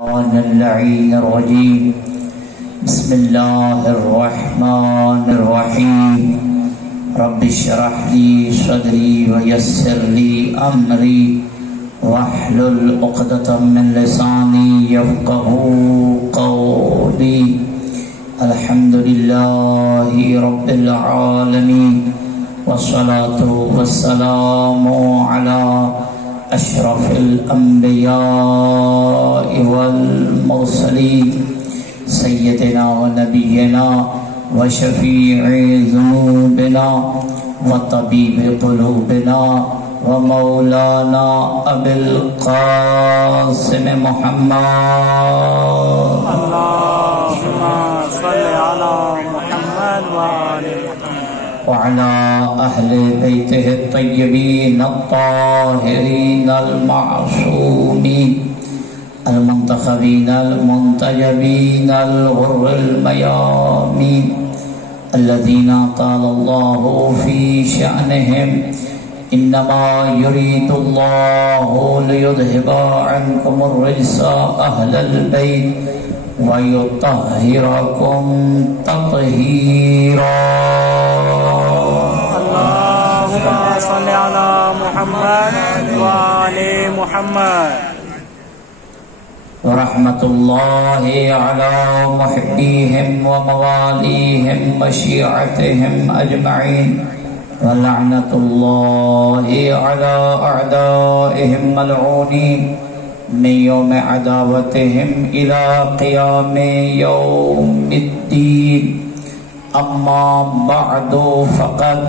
اللعين الرجيم. بسم الله الرحمن الرحيم. رب اشرح لي صدري ويسر لي أمري واحلل عقدة من لساني يفقهوا قولي. الحمد لله رب العالمين والصلاة والسلام على أشرف الأنبياء والمرسلين سيدنا ونبينا وشفيع ذنوبنا وطبيب قلوبنا ومولانا أبي القاسم محمد. اللهم صل على محمد وعلى أهل بيته الطيبين الطاهرين المعصومين المنتخبين المنتجبين الغر الميامين الذين قال الله في شأنهم إنما يريد الله ليذهب عنكم الرجس أهل البيت ويطهركم تطهيرا. اللهم صل على محمد وآل محمد. ورحمة الله على محبيهم ومواليهم وشيعتهم أجمعين ولعنة الله على أعدائهم ملعونين من يوم عداوتهم إلى قيام يوم الدين. أما بعد فقد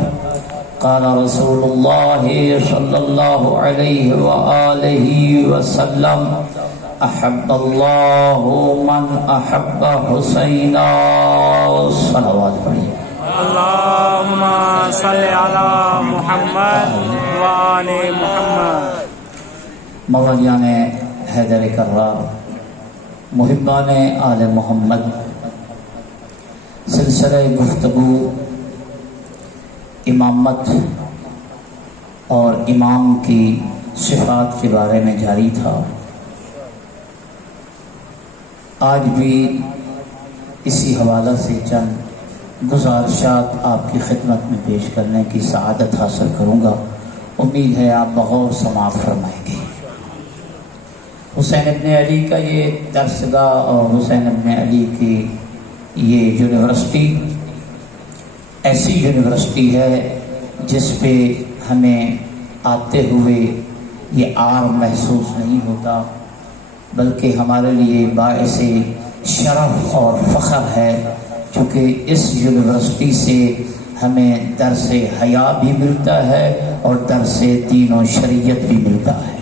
قال رسول الله صلى الله عليه وآله وسلم أحب الله من أحب حسينا صلوات عليه. اللهم صل على محمد وآل محمد. مولیان حیدر کرار، محبان آل محمد، سلسلہ گفتگو امامت اور امام کی صفات کے بارے میں جاری تھا. آج بھی اسی حوالہ سے چند گزارشات آپ کی خدمت میں پیش کرنے کی سعادت حاصل کروں گا. امید ہے آپ بغور سماعت فرمائیں گے. حسین ابن علی کا یہ درسگاہ اور حسین ابن علی کی یہ یونیورسٹی ایسی یونیورسٹی ہے جس پہ ہمیں آتے ہوئے یہ عار محسوس نہیں ہوتا، بلکہ ہمارے لیے باعث شرف اور فخر ہے، چونکہ اس یونیورسٹی سے ہمیں درس حیا بھی ملتا ہے اور درس دین و شریعت بھی ملتا ہے.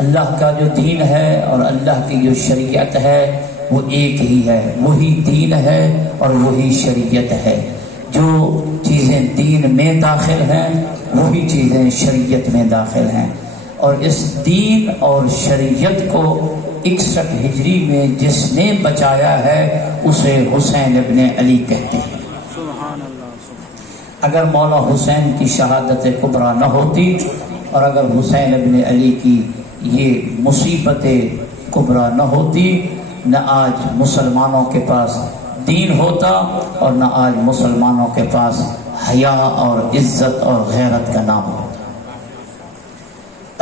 اللہ کا جو دین ہے اور اللہ کی جو شریعت ہے وہ ایک ہی ہے، وہی دین ہے اور وہی شریعت ہے. جو چیزیں دین میں داخل ہیں وہی چیزیں شریعت میں داخل ہیں، اور اس دین اور شریعت کو 61 ہجری میں جس نے بچایا ہے اسے حسین ابن علی کہتے ہیں. اگر مولا حسین کی شہادت کبریٰ نہ ہوتی اور اگر حسین ابن علی کی یہ مصیبت کبریٰ نہ ہوتی، نہ آج مسلمانوں کے پاس دین ہوتا اور نہ آج مسلمانوں کے پاس حیا اور عزت اور غیرت کا نام ہوتا.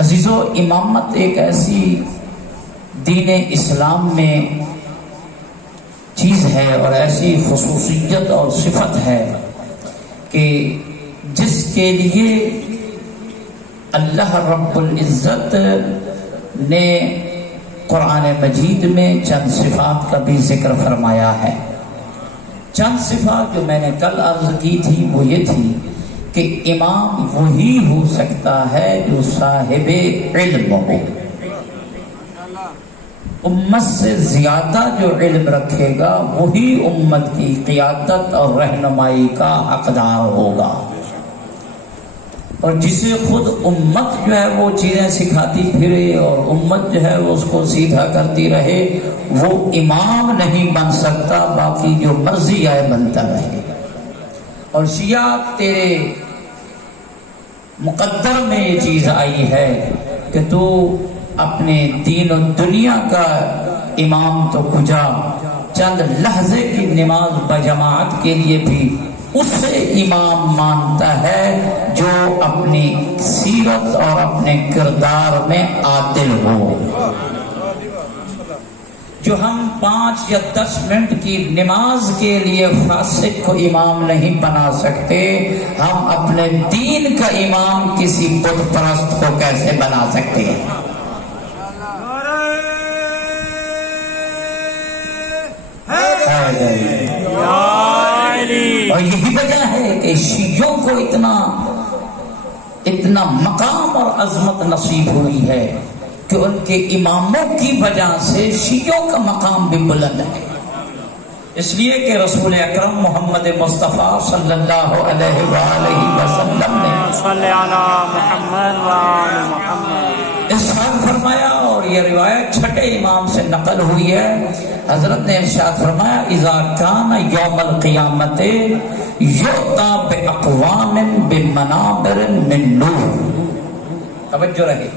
عزیزو، امامت ایک ایسی دین اسلام میں چیز ہے اور ایسی خصوصیت اور صفت ہے کہ جس کے لیے اللہ رب العزت نے قرآن مجید میں چند صفات کا بھی ذکر فرمایا ہے. چند صفات جو میں نے کل عرض کی تھی وہ یہ تھی کہ امام وہی ہو سکتا ہے جو صاحب علم ہو. امت سے زیادہ جو علم رکھے گا وہی امت کی قیادت اور رہنمائی کا حقدار ہوگا، اور جسے خود امت جو ہے وہ چیزیں سکھاتی پھرے اور امت جو ہے وہ اس کو سیدھا کرتی رہے، وہ امام نہیں بن سکتا، باقی جو مرضی آئے بنتا رہے. اور شیعہ تیرے مقدر میں یہ چیز آئی ہے کہ تو اپنے دین و دنیا کا امام تو کجا، چند لحظے کی نماز بجماعت کے لیے بھی اسے امام مانتا ہے جو اپنی سیرت اور اپنے کردار میں عادل ہو۔ جو ہم 5 یا 10 منٹ کی نماز کے لیے فاسق کو امام نہیں بنا سکتے، ہم اپنے دین کا امام کسی بت پرست کو کیسے بنا سکتے ہیں؟ اور یہی وجہ ہے کہ شیعوں کو اتنا مقام اور عظمت نصیب ہوئی ہے کہ ان کے اماموں کی وجہ سے شیعوں کا مقام بھی بلند ہے، اس لیے کہ رسول اکرم محمد مصطفیٰ صلی اللہ علیہ وآلہ وسلم نے صلی علی محمد وآل محمد ارشاد فرمایا، اور یہ روایت چھٹے امام سے نقل ہوئی ہے، حضرت نے ارشاد فرمایا اذا کان یوم القیامت یؤتی باقوام بمنابر من نور۔ توجہ رہے،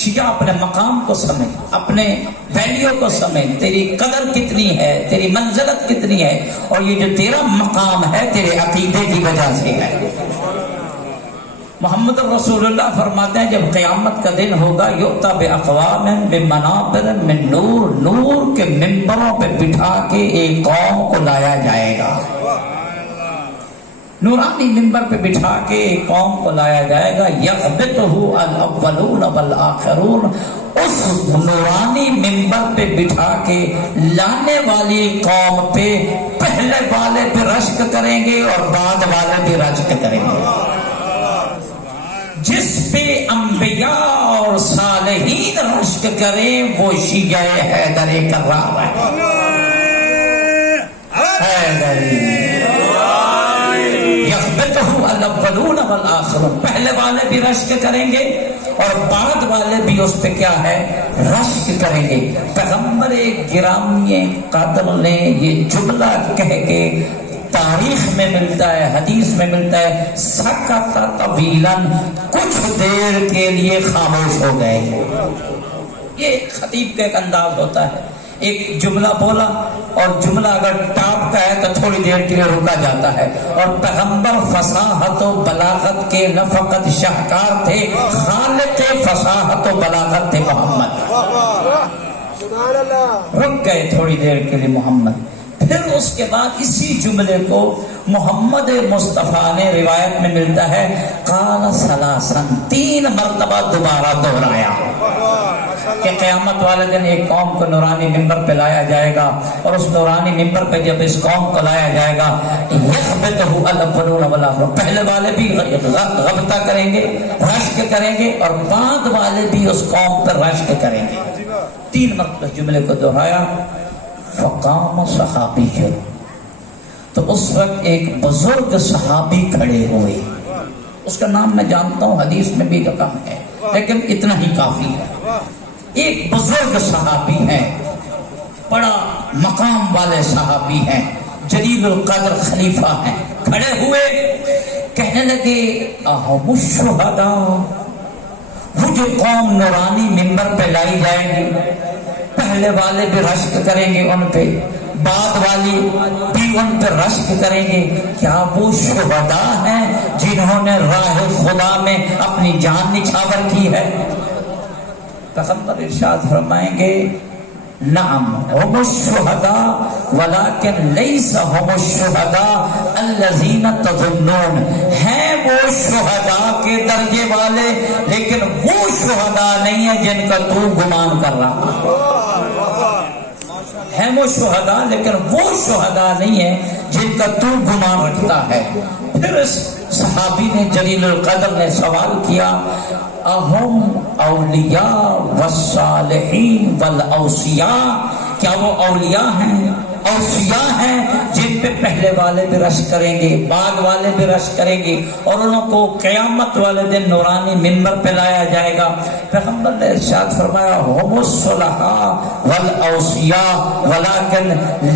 شیعہ اپنے مقام کو سمجھ، اپنے ویلیو کو سمجھ، تیری قدر کتنی ہے، تیری منزلت کتنی ہے، اور یہ جو تیرا مقام ہے تیرے عقیدے کی وجہ سے ہے۔ محمد رسول اللہ فرماتے ہیں جب قیامت کا دن ہوگا یؤتی باقوام بمنابر من نور، نور کے ممبروں پہ بٹھا کے ایک قوم کو لایا جائے گا، نورانی ممبر پہ بٹھا کے ایک قوم کو لایا جائے گا، یغبطہ الاولون والآخرون، اس نورانی ممبر پہ بٹھا کے لانے والی قوم پہ پہلے والے بھی رشک کریں گے اور بعد والے بھی رشک کریں گے۔ جس پہ انبیاء اور صالحین رشک کریں وہ شیعہ حیدر کرام ہے۔ یغبطہ الاولون والآخرون، پہلے والے بھی رشک کریں گے اور بعد والے بھی اس پہ کیا ہے، رشک کریں گے۔ پیغمبر گرامی قدر نے یہ جملہ کہہ کے تاریخ میں ملتا ہے، حدیث میں ملتا ہے، سکت طویلا، کچھ دیر کے لیے خاموش ہو گئے۔ یہ خطیب کا ایک انداز ہوتا ہے، ایک جملہ بولا اور جملہ اگر ٹاپ کا ہے تو تھوڑی دیر کے لیے رکا جاتا ہے، اور پیغمبر فصاحت و بلاغت کے نہ فقط شاہکار تھے، خالق فصاحت و بلاغت تھے محمد۔ رک گئے تھوڑی دیر کے لیے محمد، پھر اس کے بعد اسی جملے کو محمد مصطفیٰ نے روایت میں ملتا ہے قال ثلاثا، 3 مرتبہ دوبارہ دہرایا کہ قیامت والے دن ایک قوم کو نورانی ممبر پہ لایا جائے گا، اور اس نورانی ممبر پہ جب اس قوم کو لایا جائے گا یغبطہ الاولون والآخرون، پہلے والے بھی غبطہ کریں گے، رشک کریں گے، اور بعد والے بھی اس قوم پر رشک کریں گے۔ 3 مرتبہ جملے کو دہرایا۔ فقام صحابی، تو اس وقت ایک بزرگ صحابی کھڑے ہوئے، اس کا نام میں جانتا ہوں، حدیث میں بھی رقم ہے، لیکن اتنا ہی کافی ہے۔ ایک بزرگ صحابی ہے، بڑا مقام والے صحابی ہیں، جلیل القدر خلیفہ ہیں، کھڑے ہوئے کہنے لگے اہم الشہداء، وہ جو قوم نورانی ممبر پہ لائی جائے گی، پہلے والے بھی رشک کریں گے ان پہ، بعد والی بھی ان پہ رشک کریں گے، کیا وہ شہداء ہیں جنہوں نے راہ خدا میں اپنی جان نچھاور کی ہے؟ پیغمبر ارشاد فرمائیں گے نعم ہم الشہداء ولکن لیس ہم الشہداء الذین تظنون، ہیں وہ شہداء کے درجے والے لیکن وہ شہداء نہیں ہیں جن کا تو گمان کر رہا ہے، وہ شہداء لیکن وہ شہداء نہیں ہے جن کا تو گمان رکھتا ہے۔ پھر اس صحابی نے جلیل القدر نے سوال کیا اہم اولیاء والصالحین والاوصیاء، کیا وہ اولیاء ہیں اوصیاء ہیں جن پہ پہلے والے بھی رشک کریں گے، بعد والے بھی رشک کریں گے، اور انہوں کو قیامت والے دن نورانی منبر پہ لایا جائے گا۔ پیغمبر نے ارشاد فرمایا هم الصلحاء والاوصیاء ولكن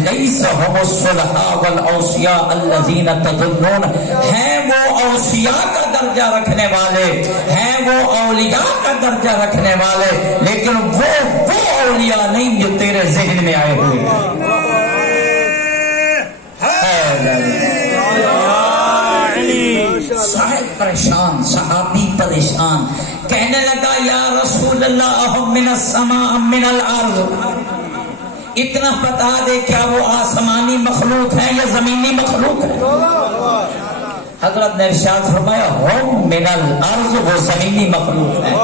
ليس هم الصلحاء والاوصیاء الذين تظنون، ہیں وہ اوصیاء کا درجہ رکھنے والے، ہیں وہ اولیاء کا درجہ رکھنے والے، لیکن وہ اولیاء نہیں جو تیرے ذہن میں آئے ہوئے ہیں۔ صاحب پریشان، صحابی پریشان، کہنے لگا یا رسول اللہ اہم من السماء من الارض، اتنا بتا دے کیا وہ آسمانی مخلوق ہیں یا زمینی مخلوق ہیں؟ حضرت نے ارشاد فرمایا ہم من الارض، وہ زمینی مخلوق ہیں،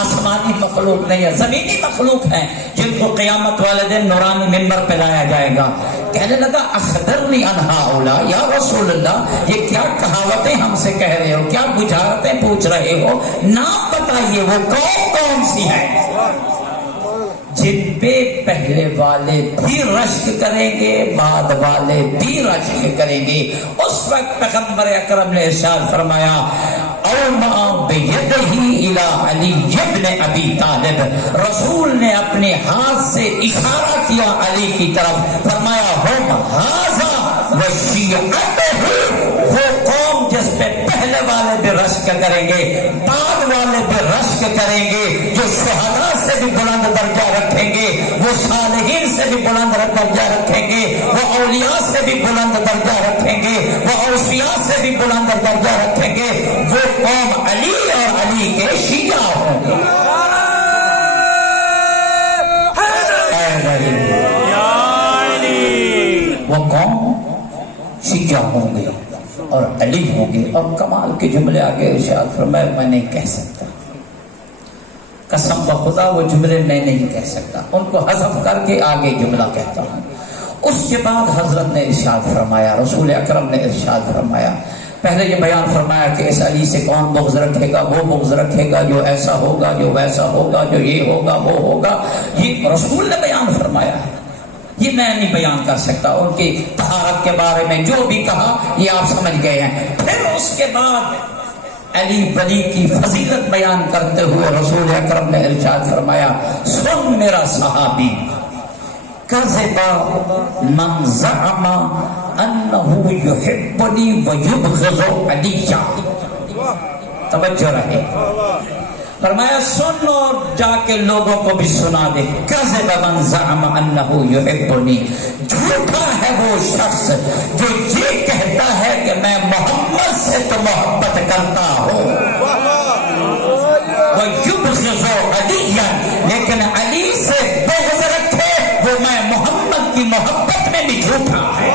آسمانی مخلوق نہیں ہے، زمینی مخلوق ہیں جن کو قیامت والے دن نورانی منبر پہ لایا جائے گا۔ کہنے لگا اخبرنی عن ہؤلاء یا رسول اللہ، یہ کیا کہاوتیں ہم سے کہہ رہے ہو، کیا بجھارتیں پوچھ رہے ہو، نام بتائیے وہ کون سی ہے جن پہ پہلے والے بھی رشک کریں گے، بعد والے بھی رشک کریں گے۔ اس وقت پیغمبر اکرم نے ارشاد فرمایا اوما بیدہ الی علی ابن ابی طالب، رسول نے اپنے ہاتھ سے اشارہ کیا علی کی طرف، فرمایا ہم ھذا وشیعتہ، وہ قوم جس پہ پہلے والے بھی رشک کریں گے، بعد والے بھی رشک کریں گے، جو شہداء سے بھی بلند درجہ رکھیں گے، وہ صالحین سے بھی بلند درجہ رکھیں گے، وہ اولیاء سے بھی بلند درجہ رکھیں گے، وہ اوصیاء سے بھی بلند درجہ رکھیں گے، وہ قوم علی اور علی کے شیعہ ہوں گے۔ وہ قوم شیعہ ہوں گے اور علی ہوں گے۔ اور کمال کے جملے آگے ارشاد فرمایا میں نہیں کہہ سکتا، قسم بخدا وہ جملے میں نہیں کہہ سکتا، ان کو حذف کر کے آگے جملہ کہتا ہوں۔ اس کے بعد حضرت نے ارشاد فرمایا، رسول اکرم نے ارشاد فرمایا، پہلے یہ بیان فرمایا کہ اس علی سے کون بغض رکھے گا، وہ بغض رکھے گا، جو ایسا ہوگا، جو ویسا ہوگا، جو یہ ہوگا وہ ہوگا، یہ رسول نے بیان فرمایا ہے، یہ میں نہیں بیان کر سکتا۔ ان کی طہارت کے بارے میں جو بھی کہا یہ آپ سمجھ گئے ہیں۔ پھر اس کے بعد علی ولی کی فضیلت بیان کرتے ہوئے رسول اکرم نے ارشاد فرمایا سن میرا صحابی، کذب من زعم انه يحبني ويبغض عليا، توجہ رہے، فرمایا سن اور جا کے لوگوں کو بھی سنا دے، کذب من زعم انه يحبني، جھوٹا ہے وہ شخص جو یہ کہتا ہے کہ میں محمد سے تو محبت کرتا ہوں، ويبغض عليا، لیکن علی سے بغض رکھے، وہ میں محمد کی محبت میں بھی جھوٹا ہے۔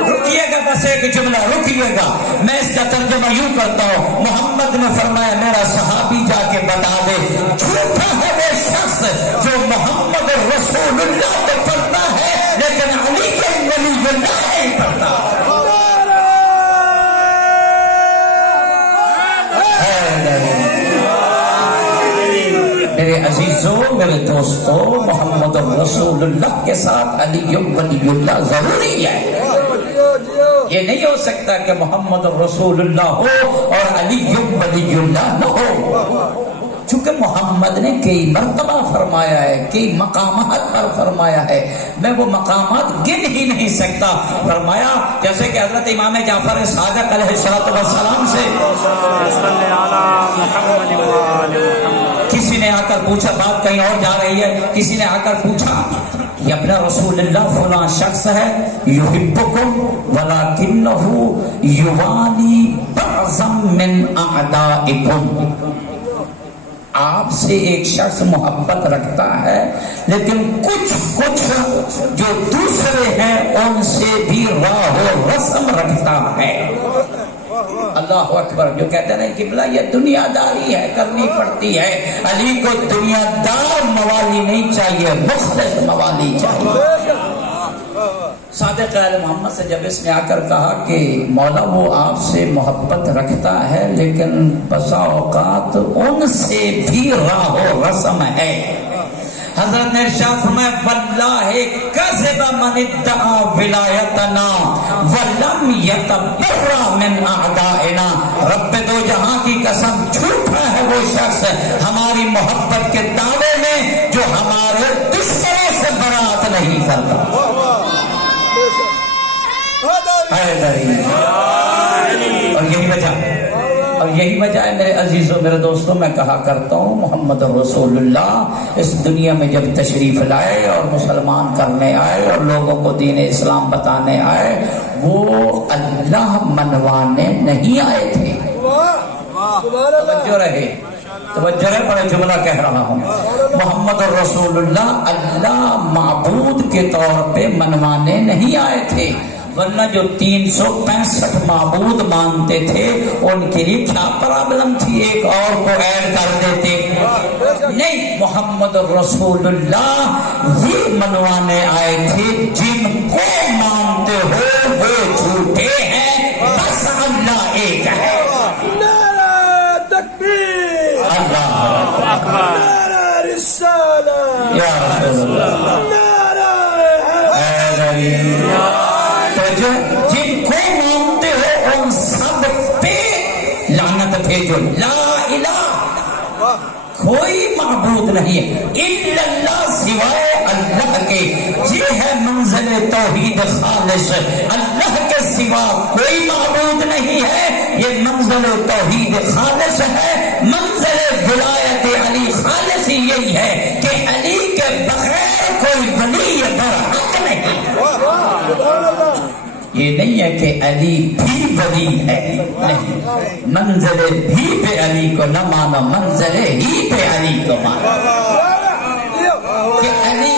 رکیے گا بس ایک جملہ، رکیے گا، میں اس کا ترجمہ یوں کرتا ہوں، محمد نے فرمایا میرا صحابی جا کے بتا دے جھوٹا ہے وہ شخص جو محمد رسول اللہ کو پڑھتا ہے لیکن علی کے ولی اللہ نہیں پڑھتا۔ میرے عزیزوں، میرے دوستوں، محمد رسول اللہ کے ساتھ علی ولی اللہ ضروری ہے۔ یہ نہیں ہو سکتا کہ محمد رسول اللہ ہو اور علی ولی اللہ نہ ہو، چونکہ محمد نے کئی مرتبہ فرمایا ہے، کئی مقامات پر فرمایا ہے، میں وہ مقامات گن ہی نہیں سکتا۔ فرمایا جیسے کہ حضرت امام جعفر صادق علیہ السلام سے کسی نے آ کر پوچھا، بات کہیں اور جا رہی ہے، کسی نے آ کر پوچھا یا اپنا رسول اللہ فلاں شخص ہے یحبکم ولکنہ یوالی بعضا من اعدائکم، آپ سے ایک شخص محبت رکھتا ہے لیکن کچھ جو دوسرے ہیں ان سے بھی راہ و رسم رکھتا ہے۔ اللہ اکبر، جو کہتے ہیں کہ بلا یہ دنیا داری ہے، کرنی پڑتی ہے، علی کو دنیا دار موالی نہیں چاہیے، مخلص موالی چاہیے۔ صادق آل محمد سے جب اس نے آ کر کہا کہ مولا وہ آپ سے محبت رکھتا ہے لیکن بسا اوقات ان سے بھی راہ و رسم ہے، حضرت نے ارشاد فرمایا واللہ کذب من ادعا ولایتنا ولم یتبرأ من اعدائنا، رب دو جہاں کی قسم جھوٹا ہے وہ شخص ہماری محبت کے دعوے میں جو ہمارے دشمنوں سے برات نہیں کرتا۔ اور یہی وجہ ہے میرے عزیزوں میرے دوستوں، میں کہا کرتا ہوں محمد رسول اللہ اس دنیا میں جب تشریف لائے اور مسلمان کرنے آئے اور لوگوں کو دین اسلام بتانے آئے، وہ اللہ منوانے نہیں آئے تھے۔ توجہ رہے بڑے جملہ کہہ رہا ہوں، محمد رسول اللہ اللہ معبود کے طور پہ منوانے نہیں آئے تھے، ورنہ جو 365 معبود مانتے تھے ان کے لیے کیا پرابلم تھی ایک اور کو ایڈ کر دیتے؟ نہیں، محمد رسول اللہ یہ منوانے آئے تھے جن کو مانتے ہو وہ جھوٹے ہیں، بس اللہ ایک ہے۔ اللہ اکبر، یا رسول اللہ، جن کو مانتے ہو ان سب پہ لعنت بھیجو۔ لا الہ، کوئی معبود نہیں ہے الا اللہ، سوائے اللہ کے، یہ ہے منزل توحید خالص، اللہ کے سوا کوئی معبود نہیں ہے، یہ منزل توحید خالص ہے۔ منزل ولایت علی خالص یہی ہے کہ علی کے بغیر کوئی ولی برحق نہیں۔ یہ نہیں ہے کہ علی بھی ولی ہے، نہیں، منزل بھی پہ علی کو نہ مانو، منزل ہی پہ علی کو مانو کہ علی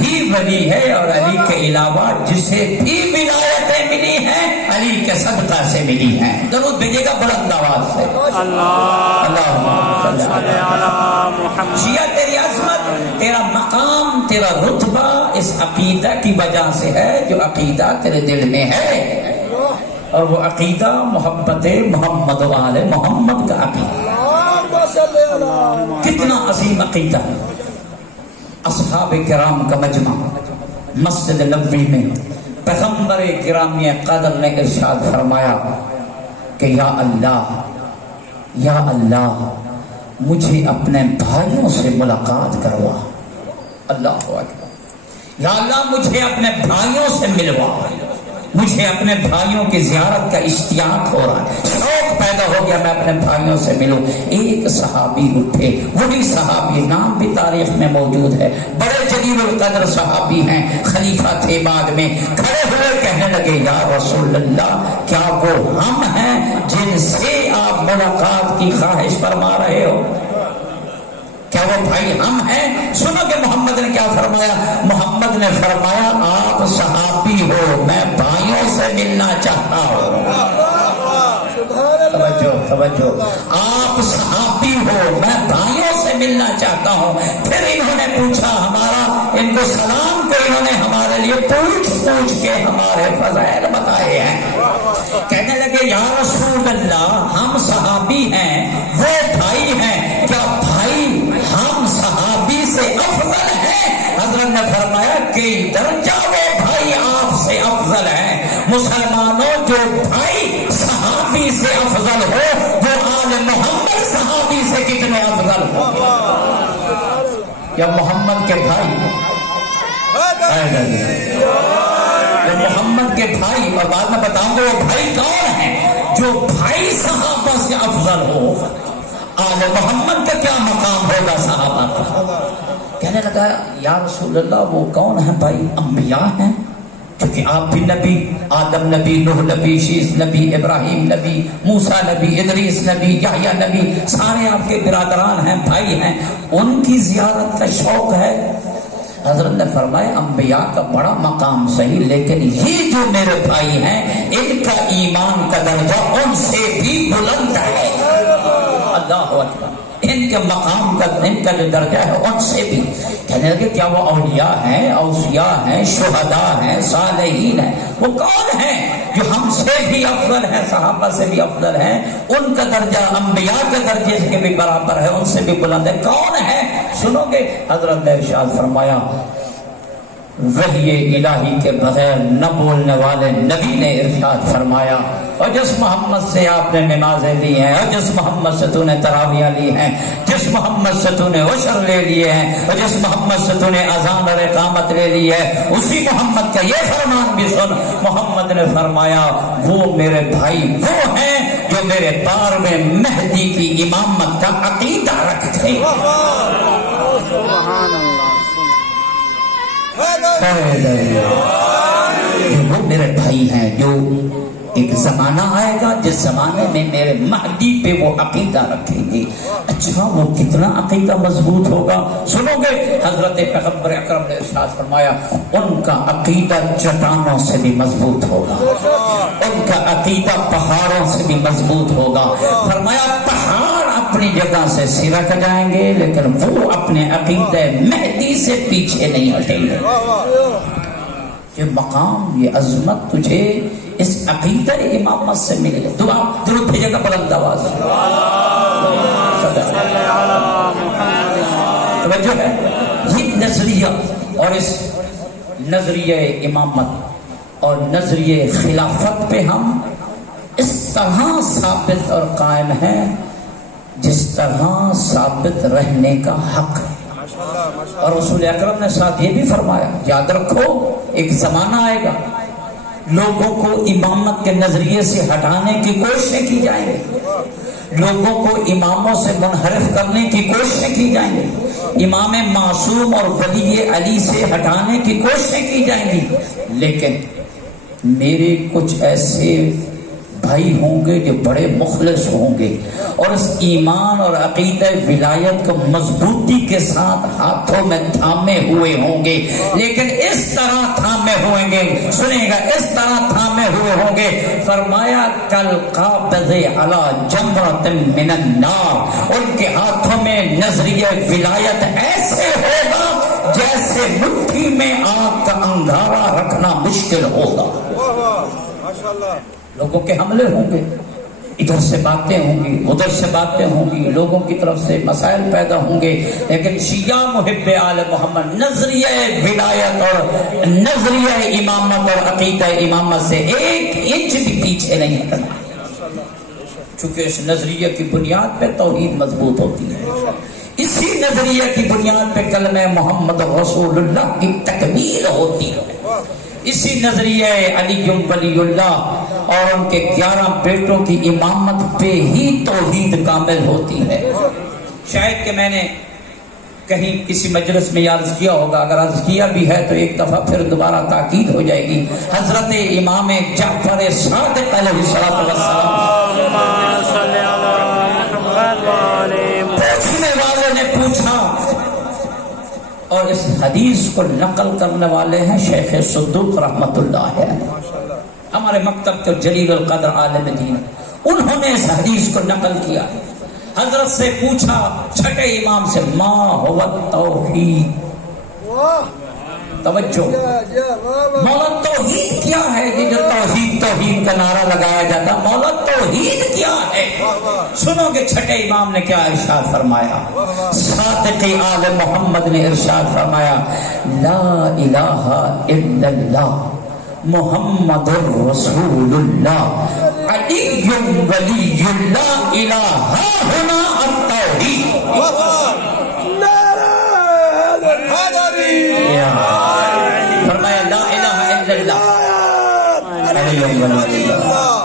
ہی ولی ہے، اور علی کے علاوہ جسے بھی ولایتیں ملی ہیں علی کے صدقہ سے ملی ہیں۔ ضرور بھیجے گا بلند آواز سے شیعہ، تیری عظمت، تیرا مقام، تیرا رتبہ اس عقیدہ کی وجہ سے ہے جو عقیدہ تیرے دل میں ہے، اور وہ عقیدہ محبت محمد و آل محمد کا عقیدہ۔ کتنا عظیم عقیدہ، اصحاب کرام کا مجمع مسجد نبوی میں پیغمبر گرامی قدر نے ارشاد فرمایا کہ یا اللہ مجھے اپنے بھائیوں سے ملاقات کروا۔ اللہ اکبر، یا اللہ مجھے اپنے بھائیوں سے ملوا، مجھے اپنے بھائیوں کی زیارت کا اشتیاق ہو رہا ہے، شوق پیدا ہو گیا میں اپنے بھائیوں سے ملوں۔ ایک صحابی اٹھے، وہی صحابی نام بھی تاریخ میں موجود ہے، بڑے جلیل القدر صحابی ہیں، خلیفہ تھے بعد میں، کھڑے ہوئے کہنے لگے یا رسول اللہ کیا وہ ہم ہیں جن سے آپ ملاقات کی خواہش فرما رہے ہو؟ کیا وہ بھائی ہم ہیں؟ سنو کہ محمد نے کیا فرمایا، محمد نے فرمایا آپ صحابی ہو، میں بھائیوں سے ملنا چاہتا ہوں۔ توجہ، آپ صحابی ہو، میں بھائیوں سے ملنا چاہتا ہوں۔ پھر انہوں نے پوچھا، ہمارا ان کو سلام کو انہوں نے ہمارے لیے پوچھ کے ہمارے فضائل بتائے ہیں۔ کہنے لگے یا رسول اللہ ہم صحابی ہیں، وہ بھائی ہیں، کیا بھائی ہم صحابی سے افضل ہیں؟ حضرت نے فرمایا کہ درجہ وہ بھائی آپ سے افضل ہیں۔ مسلمانوں جو بھائی صحابی سے افضل ہو وہ آل محمد صحابی سے کتنے افضل ہو؟ یا محمد کے بھائی، محمد کے بھائی، اور بعد میں بتاؤں گا وہ بھائی کون ہیں جو بھائی صحابہ سے افضل ہو۔ آل محمد کا کیا مقام ہوگا صحابہ کا؟ کہنے لگا یا رسول اللہ وہ کون ہیں بھائی؟ انبیاء ہیں، کیونکہ آپ بھی نبی، آدم نبی، نوح نبی، شیس نبی، ابراہیم نبی، موسیٰ نبی، ادریس نبی، یحییٰ نبی، سارے آپ کے برادران ہیں، بھائی ہیں، ان کی زیارت کا شوق ہے۔ حضرت نے فرمایا انبیاء کا بڑا مقام صحیح، لیکن یہ جو میرے بھائی ہیں ان کا ایمان کا درجہ ان سے بھی بلند ہے۔ اللہ اکبر، ان کے مقام کا، ان کا جو درجہ ہے ان سے بھی. کہنے لگے کیا وہ اولیاء ہیں، اوصیاء ہیں، شہداء ہیں، صالحین ہیں؟ وہ کون ہیں جو ہم سے بھی افضل ہیں، صحابہ سے بھی افضل ہیں، ان کا درجہ انبیاء کے درجے کے بھی برابر ہے، ان سے بھی بلند ہے؟ کون ہے؟ سنو گے. حضرت نے ارشاد فرمایا وحی الہی کے بغیر نہ بولنے والے نبی نے ارشاد فرمایا اور جس محمد سے آپ نے نمازیں لی ہیں، اور جس محمد سے تو نے تراویح لی ہیں، جس محمد سے تو نے عشر لے لیے ہیں، اور جس محمد سے تو نے اذان اور اقامت لے لی ہے، اسی محمد کا یہ فرمان بھی سن. محمد نے فرمایا وہ میرے بھائی وہ ہیں جو میرے بار میں مہدی کی امامت کا عقیدہ رکھتے ہیں. سبحان اللہ. وہ میرے بھائی ہیں جو ایک زمانہ آئے گا جس زمانے میں میرے مہدی پہ وہ عقیدہ رکھیں گے. اچھا وہ کتنا عقیدہ مضبوط ہوگا؟ سنو گے. حضرت پیغمبر اکرم نے ارشاد فرمایا ان کا عقیدہ چٹانوں سے بھی مضبوط ہوگا، ان کا عقیدہ پہاڑوں سے بھی مضبوط ہوگا. فرمایا پہاڑ اپنی جگہ سے سرک جائیں گے لیکن وہ اپنے عقیدہ مہدی سے پیچھے نہیں ہٹیں گے. یہ مقام، یہ عظمت تجھے اس عقیدہ امامت سے ملے گا. دعا درود بھیجے گا بلند آواز. توجہ ہے. یہ نظریہ اور اس نظریہ امامت اور نظریہ خلافت پہ ہم اس طرح ثابت اور قائم ہیں جس طرح ثابت رہنے کا حق ہے. اور رسول اکرم نے ساتھ یہ بھی فرمایا یاد رکھو ایک زمانہ آئے گا لوگوں کو امامت کے نظریے سے ہٹانے کی کوششیں کی جائیں گی، لوگوں کو اماموں سے منحرف کرنے کی کوششیں کی جائیں گی، امام معصوم اور ولی علی سے ہٹانے کی کوششیں کی جائیں گی. لیکن میرے کچھ ایسے بھائی ہوں گے جو بڑے مخلص ہوں گے اور اس ایمان اور عقیدہ ولایت کو مضبوطی کے ساتھ ہاتھوں میں تھامے ہوئے ہوں گے. لیکن اس طرح تھامے ہوئیں گے، سنیں گا، اس طرح تھامے ہوئے ہوں گے. فرمایا کل قابض علی جمرۃ من النار، ان کے ہاتھوں میں نظریہ ولایت ایسے ہوگا جیسے مٹھی میں آگ کا انگارہ رکھنا مشکل ہوگا. لوگوں کے حملے ہوں گے، ادھر سے باتیں ہوں گی، ادھر سے باتیں ہوں گی، لوگوں کی طرف سے مسائل پیدا ہوں گے. لیکن شیعہ محب آل محمد نظریہ ولایت اور نظریہ امامت اور عقیدہ امامت سے ایک انچ بھی پیچھے نہیں ہٹنا، چونکہ اس نظریہ کی بنیاد پہ توحید مضبوط ہوتی ہے. اسی نظریہ کی بنیاد پہ کلمہ محمد رسول اللہ کی تکمیل ہوتی ہے. اسی نظریہ علی ولی اللہ اور ان کے 11 بیٹوں کی امامت پہ ہی توحید کامل ہوتی ہے. شاید کہ میں نے کہیں کسی مجلس میں عرض کیا ہوگا، اگر عرض کیا بھی ہے تو ایک دفعہ پھر دوبارہ تاکید ہو جائے گی. حضرت امام جعفر صادق علیہ السلام پوچھنے والے نے پوچھا اور اس حدیث کو نقل کرنے والے ہیں شیخ صدوق رحمت اللہ علیہ، ہمارے مکتب کے جلیل القدر عالم دین. انہوں نے اس حدیث کو نقل کیا. حضرت سے پوچھا چھٹے امام سے ما هو التوحید. توجہ، مولا توحید کیا ہے؟ یہ جو توحید توحید کا نعرہ لگایا جاتا، مولا توحید کیا ہے؟ سنو گے چھٹے امام نے کیا ارشاد فرمایا. صادق آل محمد نے ارشاد فرمایا لا الہ الا اللہ محمد رسول اللہ علی ولی اللہ الہ ہنا التوحید. فرمایا لا الہ الا اللہ علی ولی اللہ.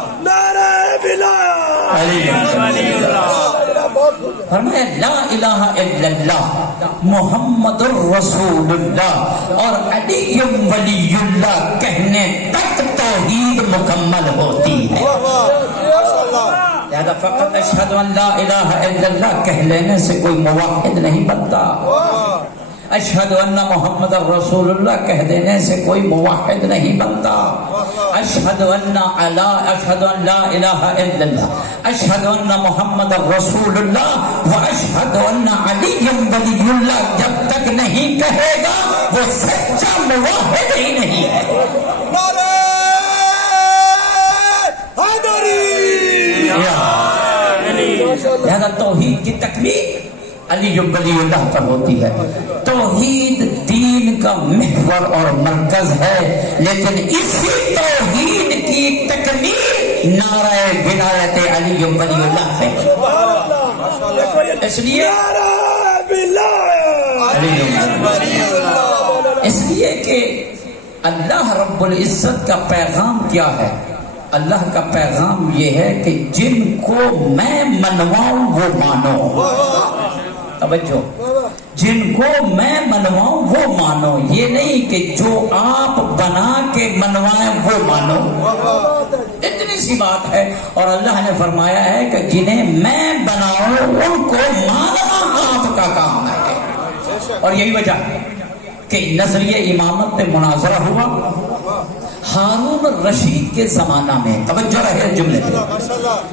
فرمایا لا الہ الا اللہ محمد الرسول اللہ اور علی ولی اللہ کہنے تک توحید مکمل ہوتی ہے. لہذا فقط اشہد ان لا الہ الا اللہ کہہ لینے سے کوئی موحد نہیں بنتا. اشہد ان محمد رسول اللہ کہہ دینے سے کوئی موحد نہیں بنتا. اشہد ان لا الہ الا اللہ، اشہد ان محمد رسول اللہ و اشہد ان علی ولی اللہ جب تک نہیں کہے گا وہ سچا موحد ہی نہیں ہے. لہذا توحید کی تکمیل علی ولی اللہ پر ہوتی ہے. توحید دین کا محور اور مرکز ہے، لیکن اسی توحید کی تکمیل نعرہ ولایت علی ولی اللہ سے. اس لیے کہ اللہ رب العزت کا پیغام کیا ہے؟ اللہ کا پیغام یہ ہے کہ جن کو میں منواؤں وہ مانو. توجہ، جن کو میں منواؤں وہ مانو، یہ نہیں کہ جو آپ بنا کے منوائیں وہ مانو. اتنی سی بات ہے. اور اللہ نے فرمایا ہے کہ جنہیں میں بناؤں ان کو ماننا آپ کا کام ہے. اور یہی وجہ ہے کہ نظریہ امامت میں مناظرہ ہوا ہارون الرشید کے زمانہ میں. توجہ رہے جملے پہ.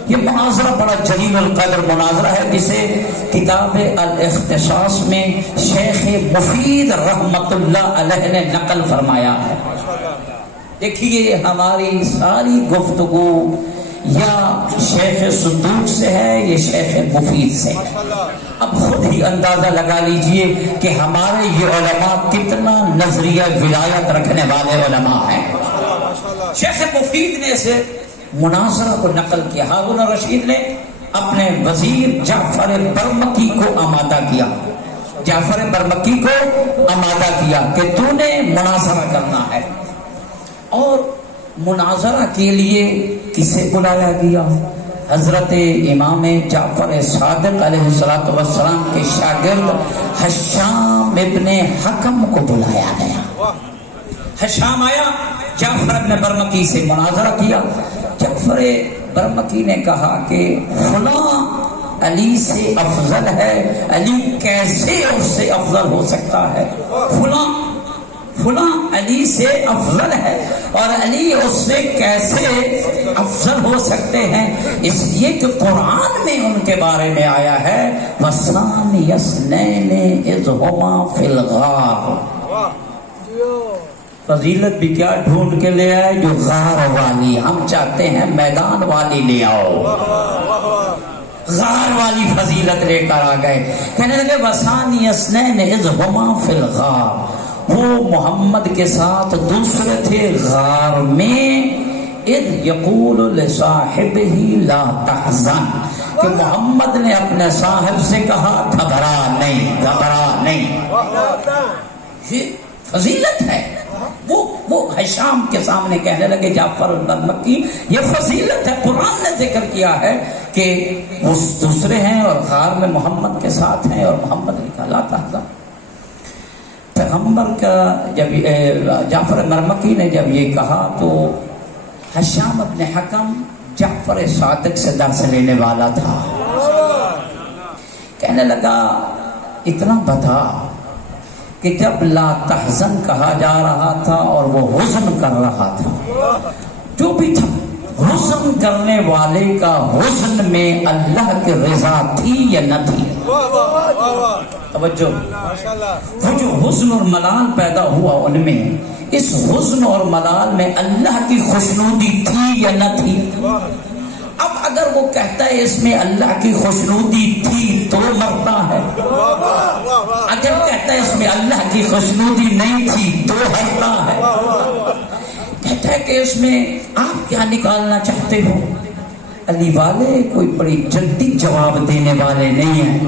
یہ مناظرہ بڑا جلیل القدر مناظرہ ہے جسے کتاب الاختصاص میں شیخ مفید رحمت اللہ علیہ نے نقل فرمایا ہے. دیکھیے ہماری ساری گفتگو یا شیخ صدوق سے ہے یہ شیخ مفید سے. اب خود ہی اندازہ لگا لیجئے کہ ہمارے یہ علماء کتنا نظریہ ولایت رکھنے والے علماء ہیں. شیخ مفید نے اسے مناظرہ کو نقل کیا. ہارون الرشید نے اپنے وزیر جعفر برمکی کو آمادہ کیا. جعفر برمکی کو آمادہ کیا کہ تو نے مناظرہ کرنا ہے. اور مناظرہ کے لیے کسے بلایا گیا؟ حضرت امام جعفر صادق علیہ السلام کے شاگرد حشام ابن حکم کو بلایا گیا. حشام آیا، جعفر ابن برمکی سے مناظرہ کیا. جعفر برمکی نے کہا کہ فلاں علی سے افضل ہے، علی کیسے اس سے افضل ہو سکتا ہے؟ فلاں علی سے افضل ہے اور علی اس سے کیسے افضل ہو سکتے ہیں؟ اس لیے کہ قرآن میں ان کے بارے میں آیا ہے وَثَانِيَ اثْنَيْنِ إِذْ هُمَا فِي الْغَارِ. فضیلت بھی کیا ڈھونڈ کے لے آئے جو غار والی. ہم چاہتے ہیں میدان والی لے آؤ، غار والی فضیلت لے کر آ گئے. کہنے لگے وَثَانِيَ اثْنَيْنِ إِذْ هُمَا فِي الْغَارِ. وہ محمد کے ساتھ دوسرے تھے غار میں. اذ یقول لصاحبہ لا تحزن، کہ محمد نے اپنے صاحب سے کہا گھبرا نہیں، گھبرا نہیں. یہ فضیلت ہے. وہ حشام کے سامنے کہنے لگے جعفر برمکی یہ فضیلت ہے. قرآن نے ذکر کیا ہے کہ وہ دوسرے ہیں اور غار میں محمد کے ساتھ ہیں، اور محمد نے کہا لا تحزن. پیغمبر کا جب جعفر برمکی نے جب یہ کہا تو حشام ابن حکم جعفر صادق سے درس لینے والا تھا. کہنے لگا اتنا بتا کہ جب لا تحزن کہا جا رہا تھا اور وہ حزن کر رہا تھا، جو بھی تھا حزن کرنے والے کا حزن میں اللہ کی رضا تھی یا نہ تھی؟ توجہ، وہ جو حزن اور ملال پیدا ہوا ان میں، اس حزن اور ملال میں اللہ کی خوشنودی تھی یا نہ تھی؟ اب اگر وہ کہتا ہے اس میں اللہ کی خوشنودی تھی تو مرتا ہے، اگر کہتا ہے اس میں اللہ کی خوشنودی نہیں تھی تو ہرتا ہے. کہتا ہے کہ اس میں آپ کیا نکالنا چاہتے ہو؟ علی والے کوئی بڑی جدی جواب دینے والے نہیں ہیں.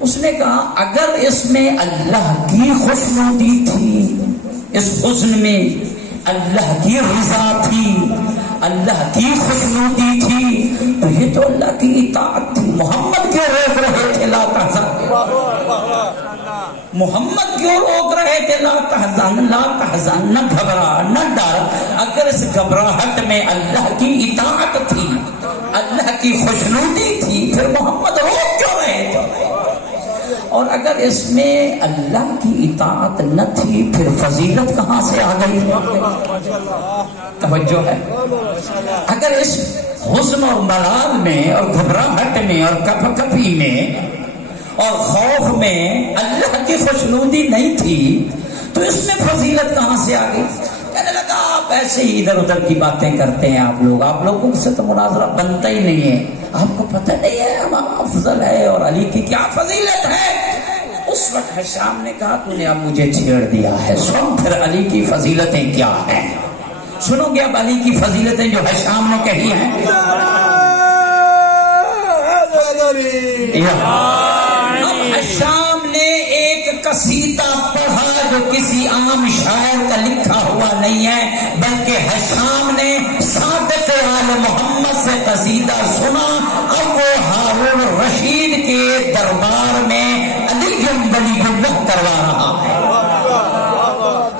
اس نے کہا اگر اس میں اللہ کی خوشنودی تھی، اس حزن میں اللہ کی رضا تھی، اللہ کی خوشنودی تھی، تو یہ تو اللہ کی اطاعت تھی. محمد کیوں روک رہے تھے لا تحزن؟ محمد کیوں روک رہے تھے لا تحزن؟ لا تحزن، نہ گھبرا نہ ڈر. اگر اس گھبراہٹ میں اللہ کی اطاعت تھی، اللہ کی خوشنودی تھی، پھر محمد روک کیوں رہے تھے؟ اور اگر اس میں اللہ کی اطاعت نہ تھی پھر فضیلت کہاں سے آ گئی؟ توجہ ہے؟ اگر اس حزن اور ملال میں اور گھبراہٹ میں اور کپ کپی میں اور خوف میں اللہ کی خوشنودی نہیں تھی تو اس میں فضیلت کہاں سے آ گئی؟ کہنے لگا آپ ایسے ہی ادھر ادھر کی باتیں کرتے ہیں آپ لوگوں سے تو مناظرہ بنتا ہی نہیں ہے، آپ کو پتہ نہیں ہے امام افضل ہے اور علی کی کیا فضیلت ہے۔ اس وقت حشام نے کہا تو نے اب مجھے چھیڑ دیا ہے، سن پھر علی کی فضیلتیں کیا ہیں، سنو گے اب علی کی فضیلتیں جو حشام نے کہی ہیں۔ اب حشام نے ایک قصیدہ پڑھا جو کسی عام شاعر کا لکھا ہوا نہیں ہے، بلکہ حشام نے صادق آل محمد سے قصیدہ سنا۔ اب وہ ہارون رشید کے دربار میں علی ولی اللہ کروا رہا ہے۔